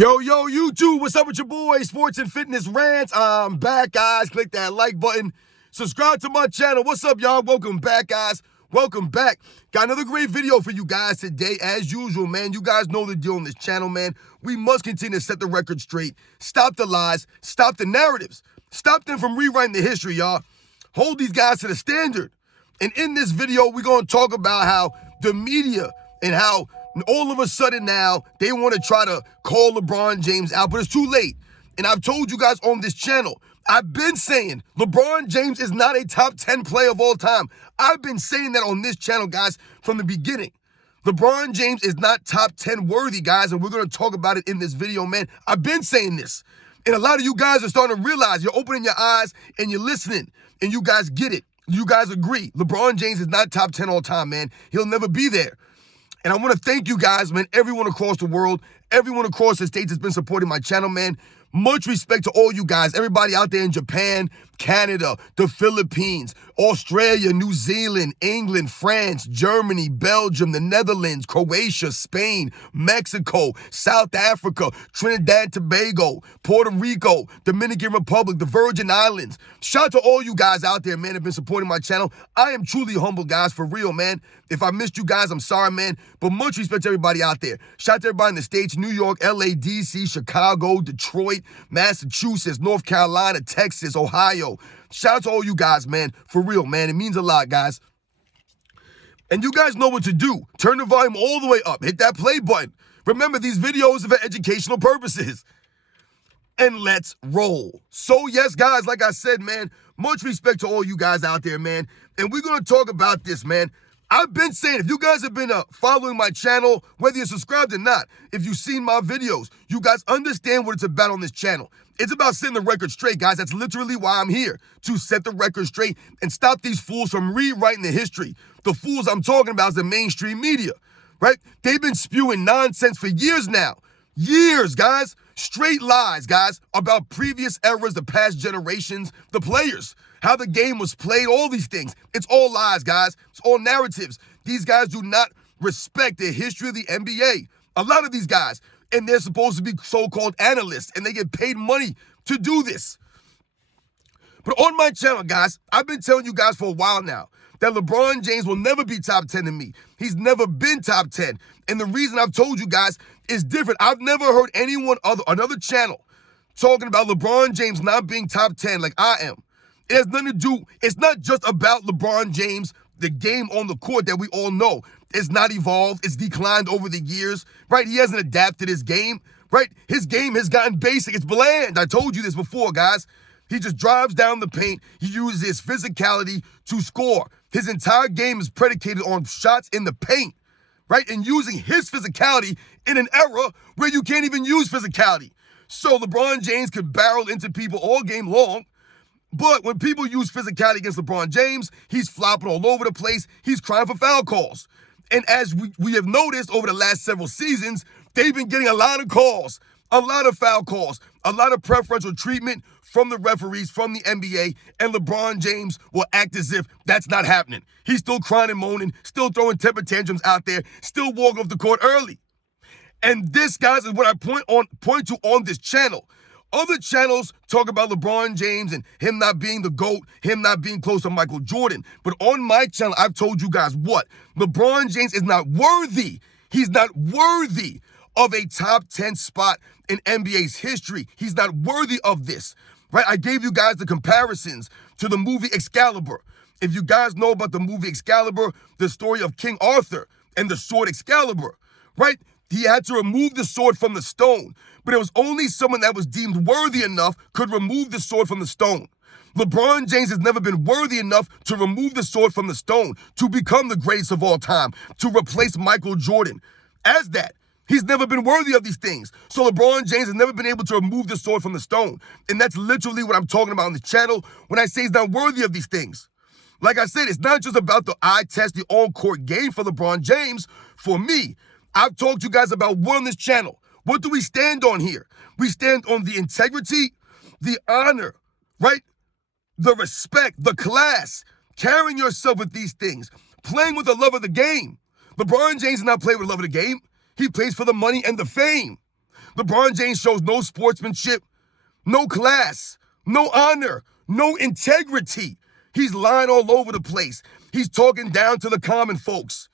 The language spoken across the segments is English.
Yo, YouTube, what's up with your boy, Sports and Fitness Rants? I'm back, guys. Click that like button. Subscribe to my channel. What's up, y'all? Welcome back, guys. Welcome back. Got another great video for you guys today. As usual, man, you guys know the deal on this channel, man. We must continue to set the record straight. Stop the lies. Stop the narratives. Stop them from rewriting the history, y'all. Hold these guys to the standard. And in this video, we're going to talk about how the media and how all of a sudden now they want to try to call LeBron James out, but it's too late. And I've told you guys on this channel, I've been saying LeBron James is not a top 10 player of all time. I've been saying that on this channel, guys, from the beginning. LeBron James is not top 10 worthy, guys, and we're going to talk about it in this video, man. I've been saying this. And a lot of you guys are starting to realize, you're opening your eyes and you're listening, and you guys get it. You guys agree. LeBron James is not top 10 all time, man. He'll never be there. And I want to thank you guys, man, everyone across the world, everyone across the states has been supporting my channel, man. Much respect to all you guys, everybody out there in Japan, Canada, the Philippines, Australia, New Zealand, England, France, Germany, Belgium, the Netherlands, Croatia, Spain, Mexico, South Africa, Trinidad, Tobago, Puerto Rico, Dominican Republic, the Virgin Islands. Shout out to all you guys out there, man, have been supporting my channel. I am truly humble, guys, for real, man. If I missed you guys, I'm sorry, man. But much respect to everybody out there. Shout out to everybody in the States, New York, LA, DC, Chicago, Detroit, Massachusetts, North Carolina, Texas, Ohio. Shout out to all you guys, man. For real, man. It means a lot, guys. And you guys know what to do. Turn the volume all the way up. Hit that play button. Remember, these videos are for educational purposes. And let's roll. So, yes, guys, like I said, man, much respect to all you guys out there, man. And we're going to talk about this, man. I've been saying, if you guys have been following my channel, whether you're subscribed or not, if you've seen my videos, you guys understand what it's about on this channel. It's about setting the record straight, guys. That's literally why I'm here, to set the record straight and stop these fools from rewriting the history. The fools I'm talking about is the mainstream media, right? They've been spewing nonsense for years now. Years, guys. Straight lies, guys, about previous eras, the past generations, the players, how the game was played, all these things. It's all lies, guys. It's all narratives. These guys do not respect the history of the NBA. A lot of these guys, and they're supposed to be so-called analysts, and they get paid money to do this. But on my channel, guys, I've been telling you guys for a while now that LeBron James will never be top 10 to me. He's never been top 10. And the reason I've told you guys is different. I've never heard another channel talking about LeBron James not being top 10 like I am. It has nothing to do, it's not just about LeBron James, the game on the court that we all know. It's not evolved, it's declined over the years, right? He hasn't adapted his game, right? His game has gotten basic, it's bland. I told you this before, guys. He just drives down the paint, he uses his physicality to score. His entire game is predicated on shots in the paint, right? And using his physicality in an era where you can't even use physicality. So LeBron James could barrel into people all game long. But when people use physicality against LeBron James, he's flopping all over the place. He's crying for foul calls. And as we have noticed over the last several seasons, they've been getting a lot of calls, a lot of foul calls, a lot of preferential treatment from the referees, from the NBA, and LeBron James will act as if that's not happening. He's still crying and moaning, still throwing temper tantrums out there, still walking off the court early. And this, guys, is what I point to on this channel. Other channels talk about LeBron James and him not being the GOAT, him not being close to Michael Jordan. But on my channel, I've told you guys what? LeBron James is not worthy. He's not worthy of a top 10 spot in NBA's history. He's not worthy of this, right? I gave you guys the comparisons to the movie Excalibur. If you guys know about the movie Excalibur, the story of King Arthur and the sword Excalibur, right? He had to remove the sword from the stone, but it was only someone that was deemed worthy enough could remove the sword from the stone. LeBron James has never been worthy enough to remove the sword from the stone, to become the greatest of all time, to replace Michael Jordan. As that, he's never been worthy of these things. So LeBron James has never been able to remove the sword from the stone. And that's literally what I'm talking about on this channel when I say he's not worthy of these things. Like I said, it's not just about the eye test, the on-court game for LeBron James. For me, I've talked to you guys about what on this channel. What do we stand on here? We stand on the integrity, the honor, right? The respect, the class, carrying yourself with these things, playing with the love of the game. LeBron James does not play with the love of the game. He plays for the money and the fame. LeBron James shows no sportsmanship, no class, no honor, no integrity. He's lying all over the place. He's talking down to the common folks.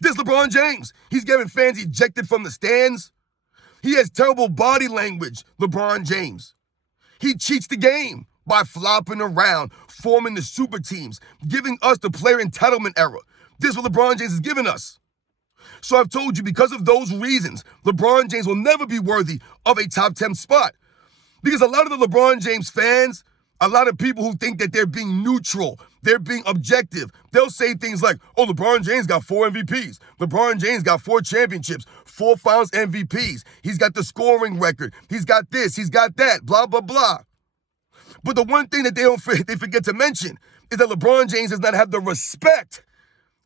This LeBron James, he's getting fans ejected from the stands. He has terrible body language, LeBron James. He cheats the game by flopping around, forming the super teams, giving us the player entitlement era. This is what LeBron James is giving us. So I've told you, because of those reasons, LeBron James will never be worthy of a top 10 spot. Because a lot of the LeBron James fans, a lot of people who think that they're being neutral, they're being objective, they'll say things like, oh, LeBron James got 4 MVPs. LeBron James got 4 championships, 4 Finals MVPs. He's got the scoring record. He's got this, he's got that, blah, blah, blah. But the one thing that they forget to mention is that LeBron James does not have the respect.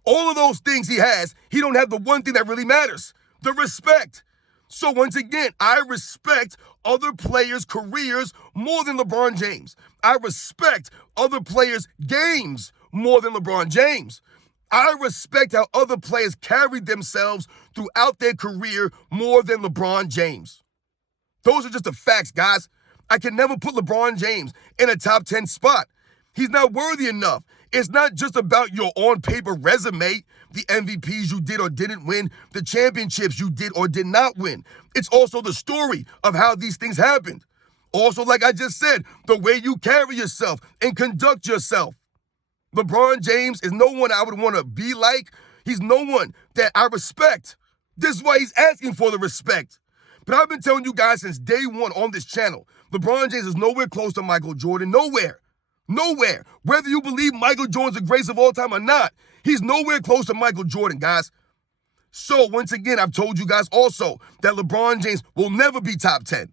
All of those things he has, he don't have the one thing that really matters, the respect. So once again, I respect other players' careers more than LeBron James. I respect other players' games more than LeBron James. I respect how other players carried themselves throughout their career more than LeBron James. Those are just the facts, guys. I can never put LeBron James in a top 10 spot. He's not worthy enough. It's not just about your on-paper resume, the MVPs you did or didn't win, the championships you did or did not win. It's also the story of how these things happened. Also, like I just said, the way you carry yourself and conduct yourself. LeBron James is no one I would want to be like. He's no one that I respect. This is why he's asking for the respect. But I've been telling you guys since day one on this channel, LeBron James is nowhere close to Michael Jordan. Nowhere. Nowhere. Whether you believe Michael Jordan's the greatest of all time or not, he's nowhere close to Michael Jordan, guys. So, once again, I've told you guys also that LeBron James will never be top 10.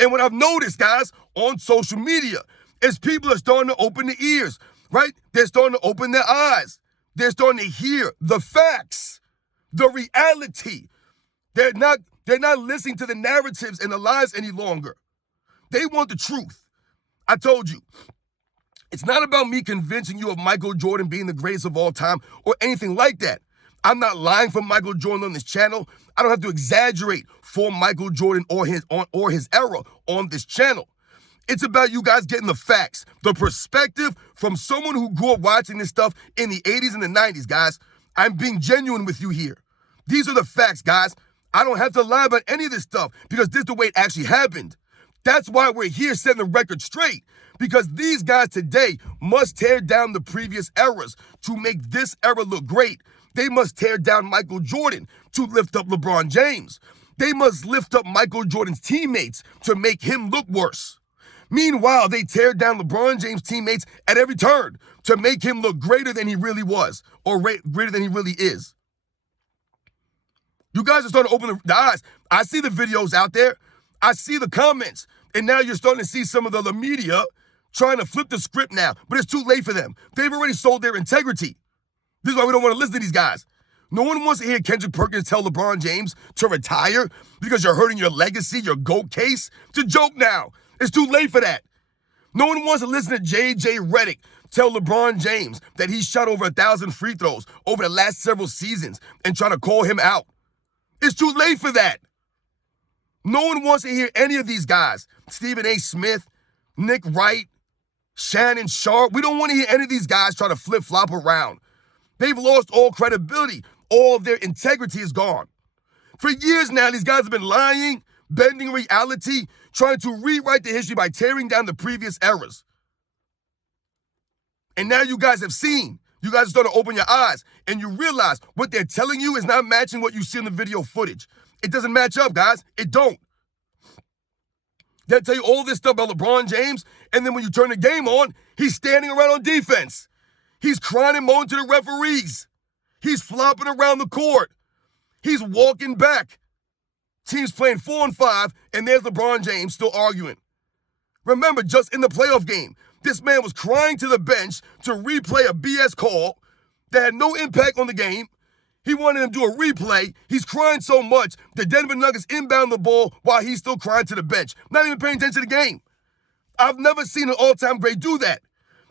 And what I've noticed, guys, on social media is people are starting to open their ears, right? They're starting to open their eyes. They're starting to hear the facts, the reality. They're not listening to the narratives and the lies any longer. They want the truth. I told you, it's not about me convincing you of Michael Jordan being the greatest of all time or anything like that. I'm not lying for Michael Jordan on this channel. I don't have to exaggerate for Michael Jordan or his era on this channel. It's about you guys getting the facts, the perspective from someone who grew up watching this stuff in the 80s and the 90s, guys. I'm being genuine with you here. These are the facts, guys. I don't have to lie about any of this stuff because this is the way it actually happened. That's why we're here setting the record straight, because these guys today must tear down the previous eras to make this era look great. They must tear down Michael Jordan to lift up LeBron James. They must lift up Michael Jordan's teammates to make him look worse. Meanwhile, they tear down LeBron James' teammates at every turn to make him look greater than he really was or greater than he really is. You guys are starting to open the eyes. I see the videos out there. I see the comments. And now you're starting to see some of the media trying to flip the script now. But it's too late for them. They've already sold their integrity. This is why we don't want to listen to these guys. No one wants to hear Kendrick Perkins tell LeBron James to retire because you're hurting your legacy, your GOAT case. It's a joke now. It's too late for that. No one wants to listen to J.J. Redick tell LeBron James that he shot over 1,000 free throws over the last several seasons and try to call him out. It's too late for that. No one wants to hear any of these guys. Stephen A. Smith, Nick Wright, Shannon Sharp. We don't want to hear any of these guys try to flip-flop around. They've lost all credibility. All of their integrity is gone. For years now, these guys have been lying, bending reality, trying to rewrite the history by tearing down the previous eras. And now you guys have seen. You guys are starting to open your eyes, and you realize what they're telling you is not matching what you see in the video footage. It doesn't match up, guys. It don't. They'll tell you all this stuff about LeBron James, and then when you turn the game on, he's standing around on defense. He's crying and moaning to the referees. He's flopping around the court. He's walking back. Teams playing 4-on-5, and there's LeBron James still arguing. Remember, just in the playoff game, this man was crying to the bench to replay a BS call that had no impact on the game. He wanted him to do a replay. He's crying so much, the Denver Nuggets inbound the ball while he's still crying to the bench, not even paying attention to the game. I've never seen an all-time great do that.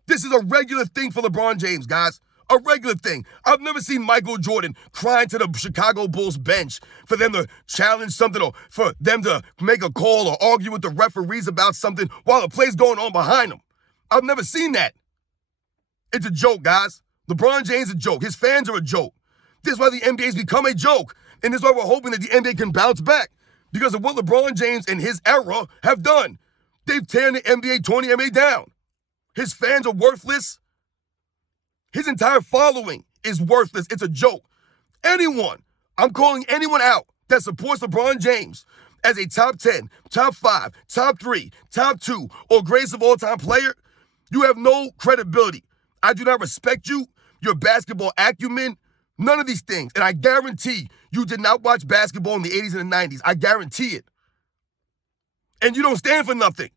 This is a regular thing for LeBron James, guys. A regular thing. I've never seen Michael Jordan crying to the Chicago Bulls bench for them to challenge something or for them to make a call or argue with the referees about something while the play's going on behind them. I've never seen that. It's a joke, guys. LeBron James is a joke. His fans are a joke. This is why the NBA's become a joke. And this is why we're hoping that the NBA can bounce back because of what LeBron James and his era have done. They've torn the NBA, torn the NBA down. His fans are worthless. His entire following is worthless. It's a joke. Anyone, I'm calling anyone out that supports LeBron James as a top 10, top 5, top 3, top 2, or greatest of all time player, you have no credibility. I do not respect you, your basketball acumen, none of these things. And I guarantee you did not watch basketball in the 80s and the 90s. I guarantee it. And you don't stand for nothing.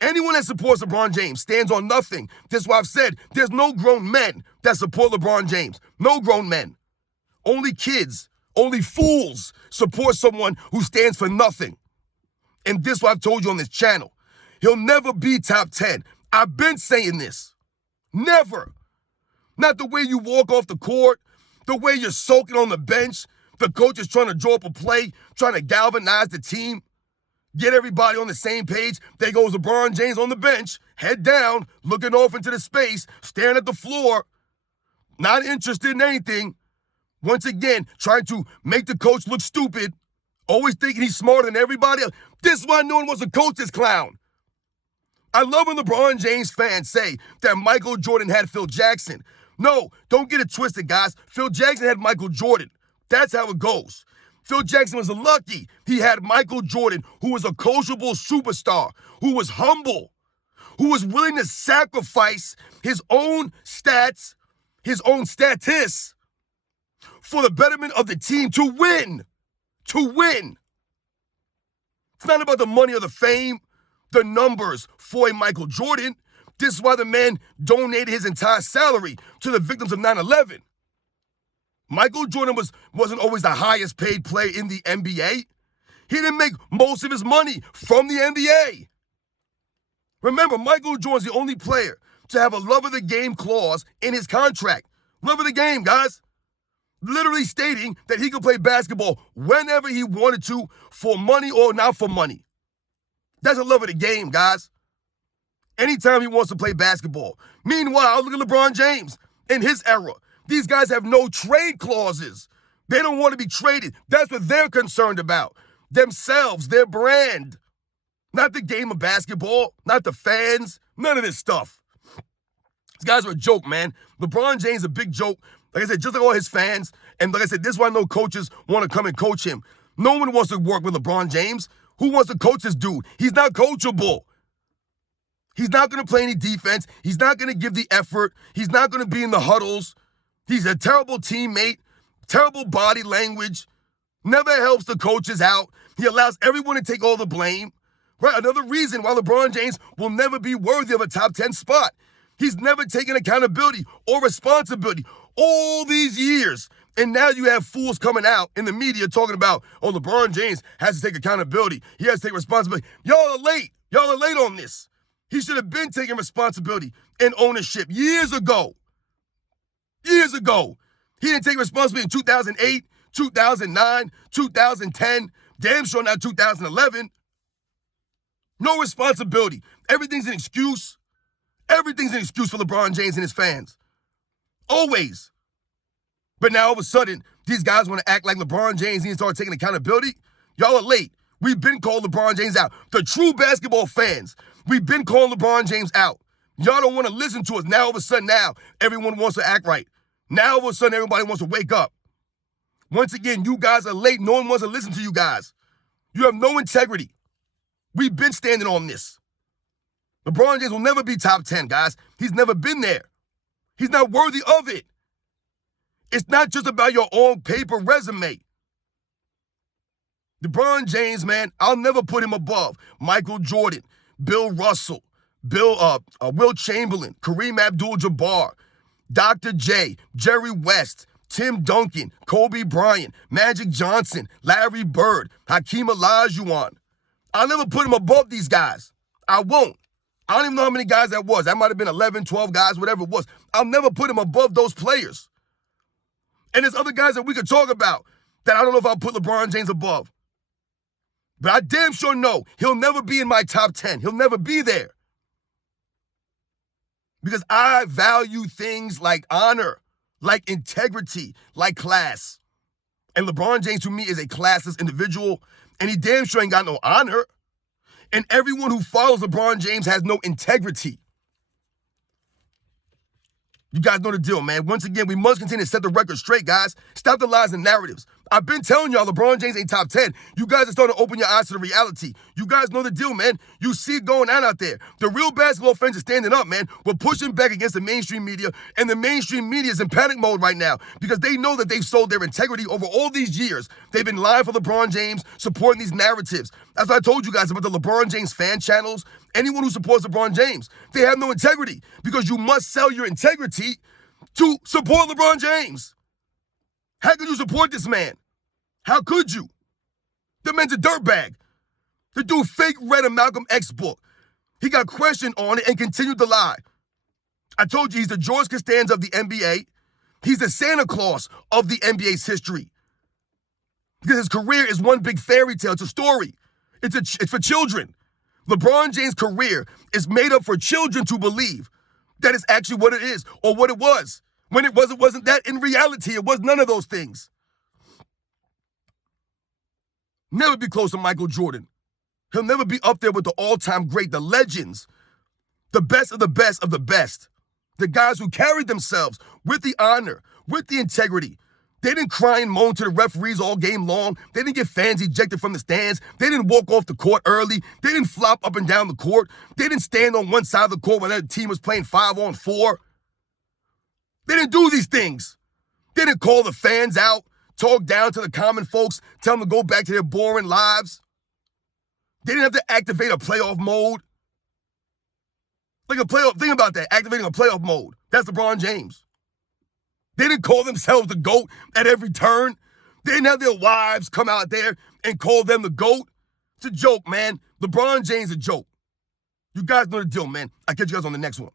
Anyone that supports LeBron James stands on nothing. That's why I've said there's no grown men that support LeBron James. No grown men. Only kids, only fools support someone who stands for nothing. And this is what I've told you on this channel. He'll never be top 10. I've been saying this. Never. Not the way you walk off the court, the way you're soaking on the bench, the coach is trying to draw up a play, trying to galvanize the team, get everybody on the same page. There goes LeBron James on the bench, head down, looking off into the space, staring at the floor, not interested in anything. Once again, trying to make the coach look stupid, always thinking he's smarter than everybody else. This is why no one wants to coach this clown. I love when LeBron James fans say that Michael Jordan had Phil Jackson. No, don't get it twisted, guys. Phil Jackson had Michael Jordan. That's how it goes. Phil Jackson was lucky he had Michael Jordan, who was a coachable superstar, who was humble, who was willing to sacrifice his own stats, his own statistics for the betterment of the team to win. To win. It's not about the money or the fame, the numbers for a Michael Jordan. This is why the man donated his entire salary to the victims of 9/11. Michael Jordan wasn't always the highest paid player in the NBA. He didn't make most of his money from the NBA. Remember, Michael Jordan's the only player to have a love of the game clause in his contract. Love of the game, guys. Literally stating that he could play basketball whenever he wanted to, for money or not for money. That's a love of the game, guys. Anytime he wants to play basketball. Meanwhile, look at LeBron James in his era. These guys have no trade clauses. They don't want to be traded. That's what they're concerned about. Themselves, their brand. Not the game of basketball, not the fans, none of this stuff. These guys are a joke, man. LeBron James is a big joke. Like I said, just like all his fans. And like I said, this is why no coaches want to come and coach him. No one wants to work with LeBron James. Who wants to coach this dude? He's not coachable. He's not going to play any defense. He's not going to give the effort. He's not going to be in the huddles. He's a terrible teammate, terrible body language, never helps the coaches out. He allows everyone to take all the blame. Right? Another reason why LeBron James will never be worthy of a top 10 spot. He's never taken accountability or responsibility all these years. And now you have fools coming out in the media talking about, oh, LeBron James has to take accountability. He has to take responsibility. Y'all are late. Y'all are late on this. He should have been taking responsibility and ownership years ago. Years ago. He didn't take responsibility in 2008, 2009, 2010, damn sure not 2011. No responsibility. Everything's an excuse. Everything's an excuse for LeBron James and his fans. Always. But now all of a sudden, these guys want to act like LeBron James needs to start taking accountability. Y'all are late. We've been calling LeBron James out. The true basketball fans, we've been calling LeBron James out. Y'all don't want to listen to us. Now, all of a sudden, now, everyone wants to act right. Now, all of a sudden, everybody wants to wake up. Once again, you guys are late. No one wants to listen to you guys. You have no integrity. We've been standing on this. LeBron James will never be top 10, guys. He's never been there. He's not worthy of it. It's not just about your own paper resume. LeBron James, man, I'll never put him above Michael Jordan, Bill Russell, Will Chamberlain, Kareem Abdul-Jabbar, Dr. J, Jerry West, Tim Duncan, Kobe Bryant, Magic Johnson, Larry Bird, Hakeem Olajuwon. I'll never put him above these guys. I won't. I don't even know how many guys that was. That might have been 11, 12 guys, whatever it was. I'll never put him above those players. And there's other guys that we could talk about that I don't know if I'll put LeBron James above. But I damn sure know he'll never be in my top 10. He'll never be there. Because I value things like honor, like integrity, like class. And LeBron James, to me, is a classless individual, and he damn sure ain't got no honor. And everyone who follows LeBron James has no integrity. You guys know the deal, man. Once again, we must continue to set the record straight, guys. Stop the lies and narratives. I've been telling y'all LeBron James ain't top 10. You guys are starting to open your eyes to the reality. You guys know the deal, man. You see it going on out there. The real basketball fans are standing up, man. We're pushing back against the mainstream media, and the mainstream media is in panic mode right now because they know that they've sold their integrity over all these years. They've been lying for LeBron James, supporting these narratives. That's what I told you guys about the LeBron James fan channels. Anyone who supports LeBron James, they have no integrity because you must sell your integrity to support LeBron James. How could you support this man? How could you? The man's a dirtbag. The dude fake read a Malcolm X book. He got questioned on it and continued to lie. I told you he's the George Costanza of the NBA. He's the Santa Claus of the NBA's history. Because his career is one big fairy tale. It's a story. It's for children. LeBron James' career is made up for children to believe that it's actually what it is or what it was. When it wasn't that in reality. It was none of those things. Never be close to Michael Jordan. He'll never be up there with the all-time great, the legends, the best of the best of the best. The guys who carried themselves with the honor, with the integrity. They didn't cry and moan to the referees all game long. They didn't get fans ejected from the stands. They didn't walk off the court early. They didn't flop up and down the court. They didn't stand on one side of the court when their team was playing 5-on-4. They didn't do these things. They didn't call the fans out, talk down to the common folks, tell them to go back to their boring lives. They didn't have to activate a playoff mode. Like a playoff, think about that, activating a playoff mode. That's LeBron James. They didn't call themselves the GOAT at every turn. They didn't have their wives come out there and call them the GOAT. It's a joke, man. LeBron James is a joke. You guys know the deal, man. I'll catch you guys on the next one.